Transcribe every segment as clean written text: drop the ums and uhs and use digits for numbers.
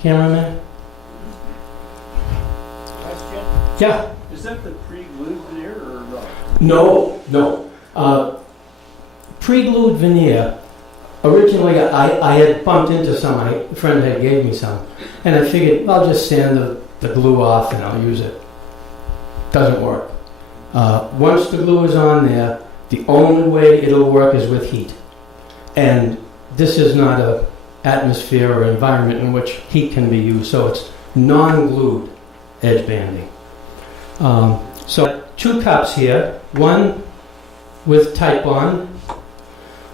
Cameraman? Question? Yeah. Is that the pre-glued veneer or no? No. Pre-glued veneer, originally I had bumped into some, my friend had gave me some, and I figured I'll just sand the glue off and I'll use it. Doesn't work. Once the glue is on there, the only way it'll work is with heat. And this is not a atmosphere or environment in which heat can be used, so it's non-glued edge banding. So 2 cups here, one with Titebond,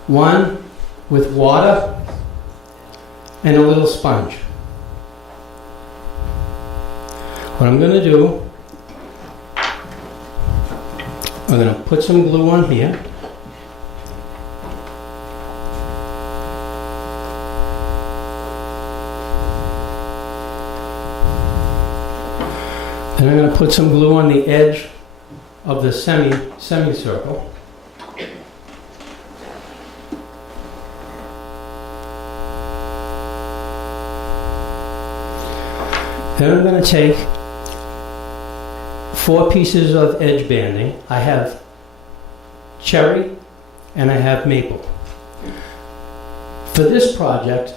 one with water, and a little sponge. What I'm going to do, I'm going to put some glue on here. And I'm going to put some glue on the edge of the semicircle. Then I'm going to take 4 pieces of edge banding. I have cherry and I have maple. For this project,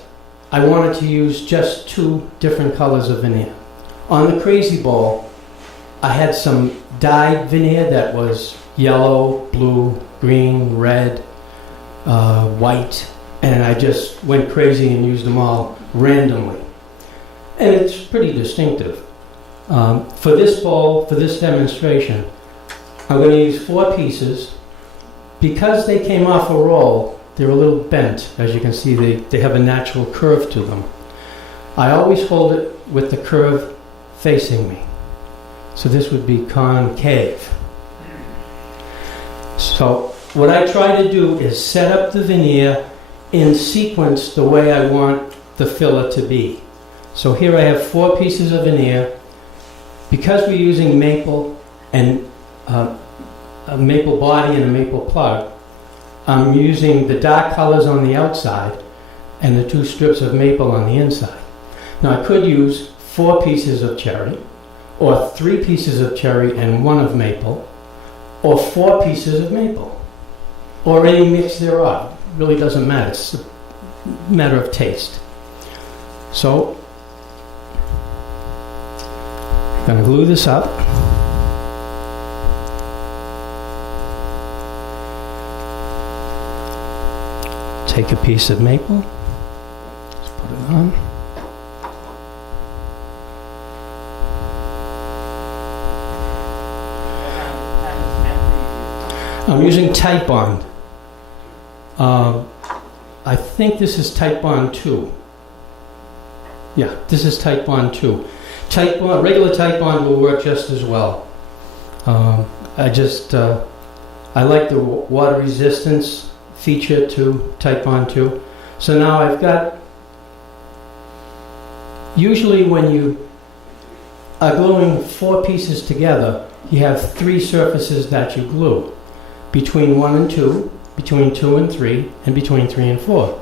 I wanted to use just 2 different colors of veneer. On the Crazy Bowl, I had some dyed veneer that was yellow, blue, green, red, white, and I just went crazy and used them all randomly. And it's pretty distinctive. For this bowl, for this demonstration, I'm going to use 4 pieces. Because they came off a roll, they're a little bent. As you can see, they have a natural curve to them. I always hold it with the curve facing me. So this would be concave. So what I try to do is set up the veneer in sequence the way I want the filler to be. So here I have 4 pieces of veneer. Because we're using maple and a maple body and a maple plug, I'm using the dark colors on the outside and the 2 strips of maple on the inside. Now I could use 4 pieces of cherry, or 3 pieces of cherry and 1 of maple, or 4 pieces of maple, or any mix thereof. It really doesn't matter. It's a matter of taste. So I'm going to glue this up. Take a piece of maple, just put it on. I'm using Titebond. I think this is Titebond 2. Yeah, this is Titebond 2. Regular Titebond will work just as well. I like the water resistance feature to Titebond 2. So now I've got, usually when you are gluing 4 pieces together, you have 3 surfaces that you glue. Between 1 and 2, between 2 and 3, and between 3 and 4.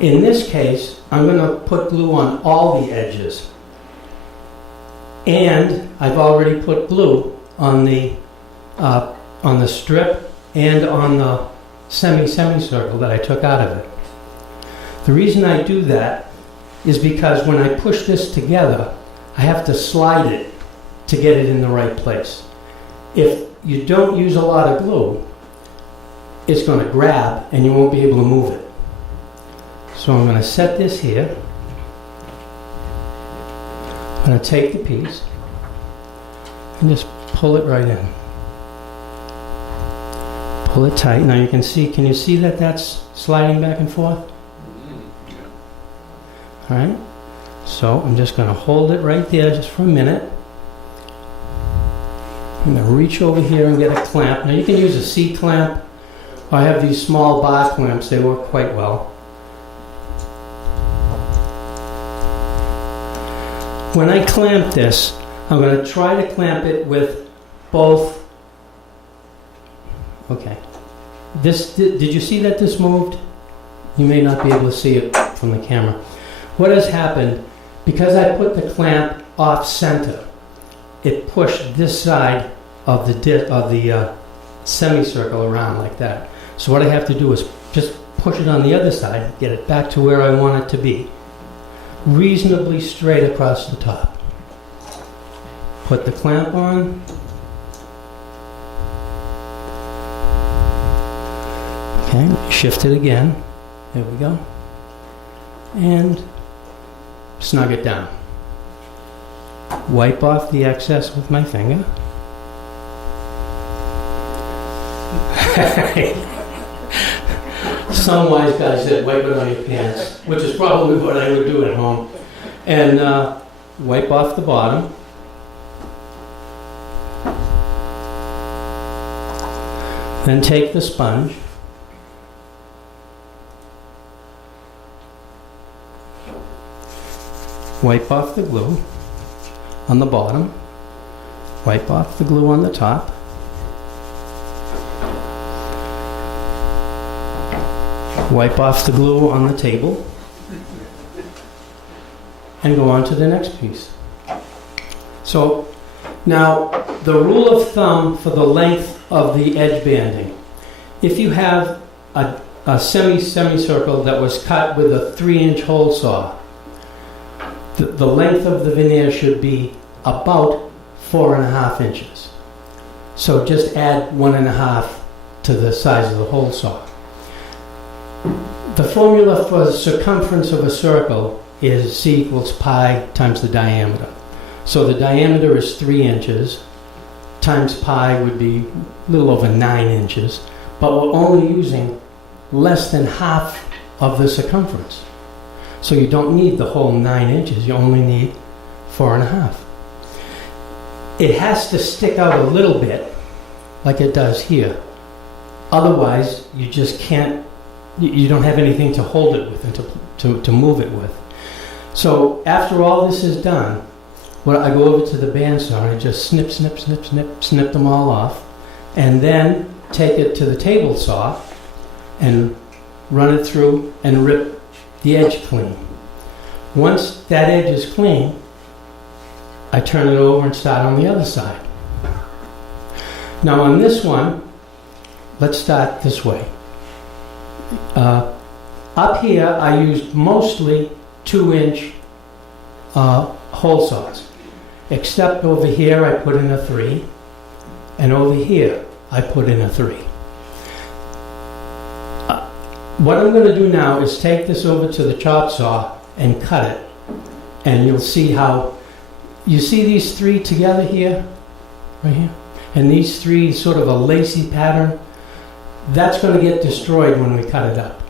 In this case, I'm going to put glue on all the edges. And I've already put glue on the strip and on the semicircle that I took out of it. The reason I do that is because when I push this together, I have to slide it to get it in the right place. If you don't use a lot of glue, it's going to grab and you won't be able to move it. So I'm going to set this here. I'm going to take the piece and just pull it right in. Pull it tight. Now you can you see that that's sliding back and forth? All right. So I'm just going to hold it right there just for a minute. I'm going to reach over here and get a clamp. Now you can use a C-clamp. I have these small bar clamps. They work quite well. When I clamp this, I'm going to try to clamp it with both. Okay. Did you see that this moved? You may not be able to see it from the camera. what has happened, because I put the clamp off center, it pushed this side of the semicircle around like that. So what I have to do is just push it on the other side, get it back to where I want it to be. Reasonably straight across the top. Put the clamp on. Okay, shift it again. There we go. And snug it down. Wipe off the excess with my finger. Some wise guy said wipe it on your pants, which is probably what I would do at home. And wipe off the bottom. Then take the sponge. Wipe off the glue on the bottom. Wipe off the glue on the top. Wipe off the glue on the table. And go on to the next piece. So now the rule of thumb for the length of the edge banding. If you have a semicircle that was cut with a 3-inch hole saw, the length of the veneer should be about 4.5 inches. So just add 1.5 to the size of the hole saw. The formula for the circumference of a circle is C equals pi times the diameter. So the diameter is 3 inches, times pi would be a little over 9 inches, but we're only using less than half of the circumference. So you don't need the whole 9 inches, you only need 4.5. It has to stick out a little bit, like it does here. Otherwise, you just can't, you don't have anything to hold it with and to move it with. So after all this is done, I go over to the bandsaw and I just snip them all off, and then take it to the table saw and run it through and rip the edge clean. Once that edge is clean, I turn it over and start on the other side. Now on this one, let's start this way. Up here, I used mostly 2-inch hole saws, except over here I put in a 3, and over here I put in a 3. What I'm going to do now is take this over to the chop saw and cut it, and you'll see how, you see these 3 together here, right here, and these 3 sort of a lacy pattern. That's going to get destroyed when we cut it up.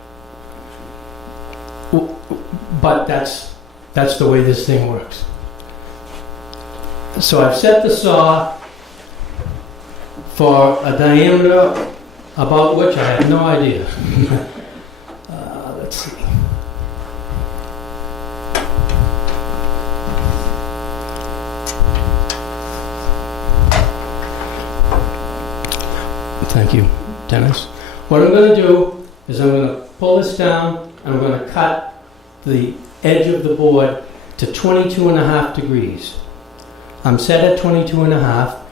But that's the way this thing works. So I've set the saw for a diameter about which I have no idea. Let's see. Thank you, Dennis. What I'm going to do is I'm going to pull this down and I'm going to cut the edge of the board to 22.5 degrees. I'm set at 22.5.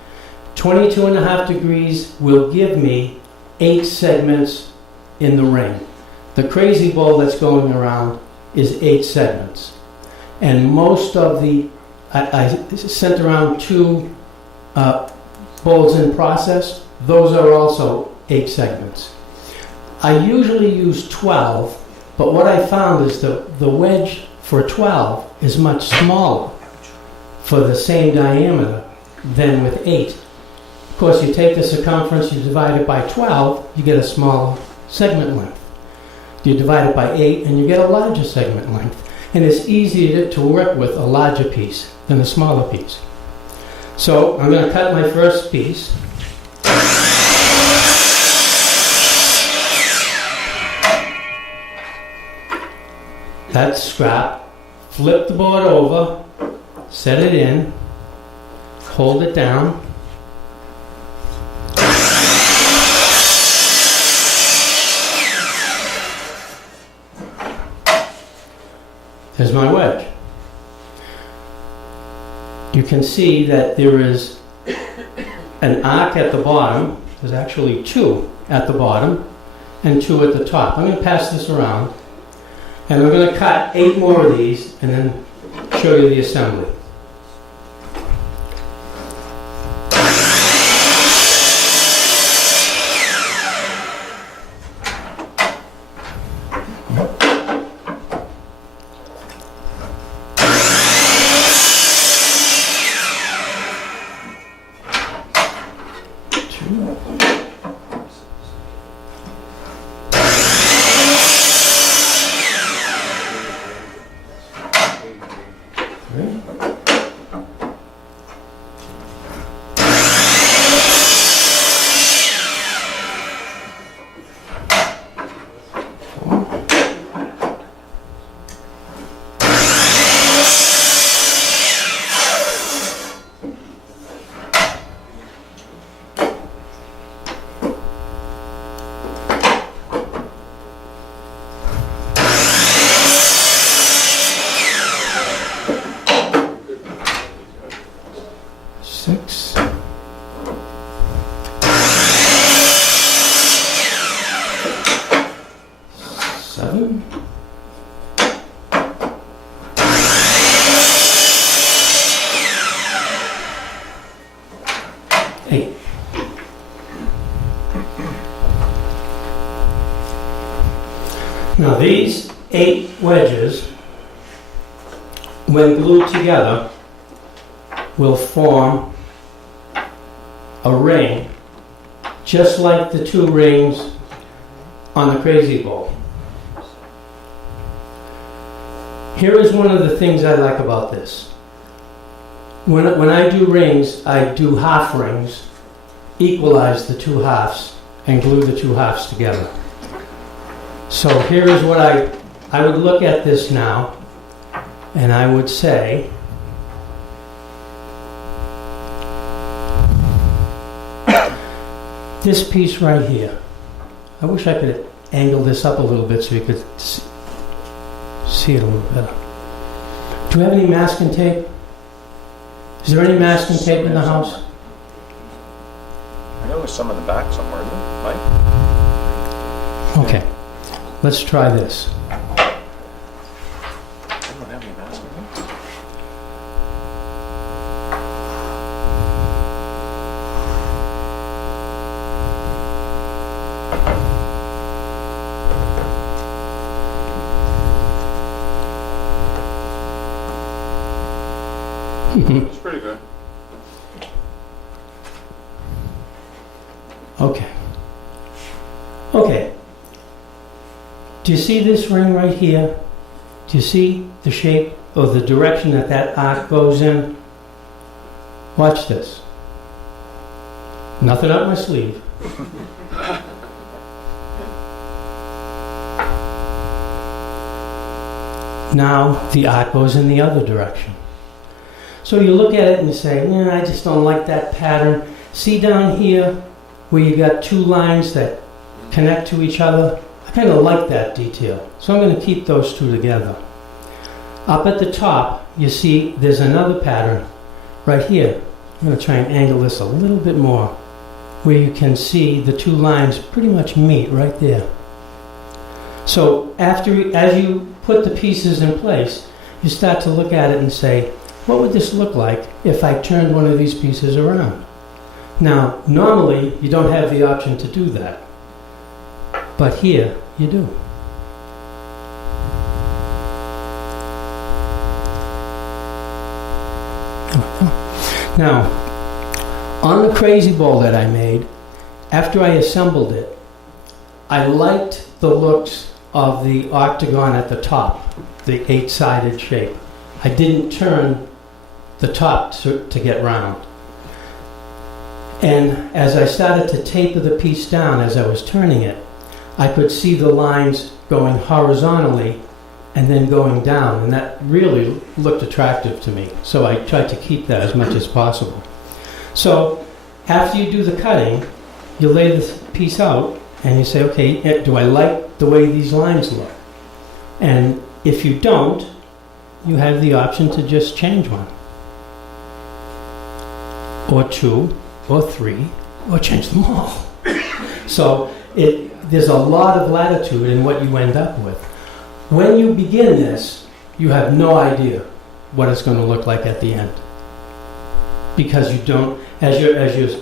22.5 degrees will give me 8 segments in the ring. The crazy bowl that's going around is 8 segments. And most of the, I sent around 2 bowls in process. Those are also 8 segments. I usually use 12, but what I found is the wedge for 12 is much smaller for the same diameter than with 8. Of course, you take the circumference, you divide it by 12, you get a smaller segment length. You divide it by 8 and you get a larger segment length. And it's easier to work with a larger piece than a smaller piece. So I'm going to cut my first piece. That's scrap. Flip the board over, set it in, hold it down. is my wedge. You can see that there is an arc at the bottom. There's actually 2 at the bottom and 2 at the top. I'm going to pass this around, and we're going to cut 8 more of these and then show you the assembly. Now these 8 wedges, when glued together, will form a ring, just like the 2 rings on the Crazy Bowl. Here is one of the things I like about this. When I do rings, I do half rings, equalize the 2 halves, and glue the 2 halves together. So here is what I would look at this now, and I would say, this piece right here, I wish I could angle this up a little bit so you could see it a little better. Do you have any masking tape? Is there any masking tape in the house? I know there's some in the back somewhere, isn't it, Mike? Okay. Let's try this. I don't have any masking tape. It's pretty good. Okay. Okay. Do you see this ring right here? Do you see the shape or the direction that that arc goes in? Watch this. Nothing up my sleeve. Now the arc goes in the other direction. So you look at it and you say, I just don't like that pattern. See down here where you got 2 lines that connect to each other? I kind of like that detail. So I'm going to keep those 2 together. Up at the top, you see there's another pattern right here. I'm going to try and angle this a little bit more, where you can see the 2 lines pretty much meet right there. So as you put the pieces in place, you start to look at it and say, what would this look like if I turned one of these pieces around? Now, normally you don't have the option to do that, but here you do. Now, on the Crazy Bowl that I made, after I assembled it, I liked the looks of the octagon at the top, the 8-sided shape. I didn't turn the top to get round. And as I started to taper the piece down as I was turning it, I could see the lines going horizontally and then going down, and that really looked attractive to me. So I tried to keep that as much as possible. So after you do the cutting, you lay this piece out and you say, okay, do I like the way these lines look? And if you don't, you have the option to just change one. Or two, or three, or change them all. So there's a lot of latitude in what you end up with. When you begin this, you have no idea what it's going to look like at the end. Because you don't, as you're